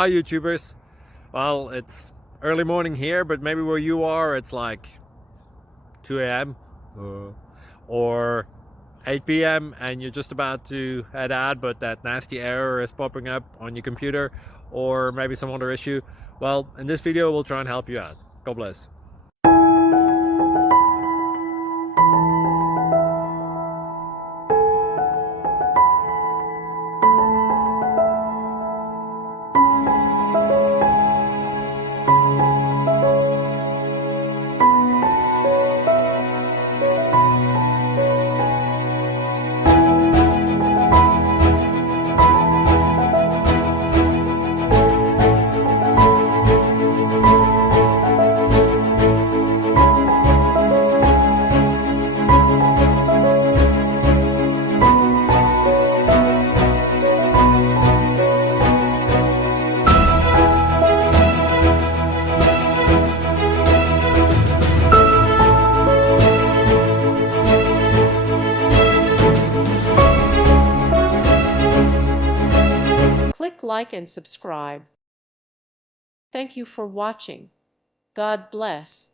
Hi YouTubers. Well, it's early morning here, but maybe where you are it's like 2 a.m. Or 8 p.m. and you're just about to head out, but that nasty error is popping up on your computer, or maybe some other issue. Well, in this video we'll try and help you out. God bless. Click like and subscribe. Thank you for watching. God bless.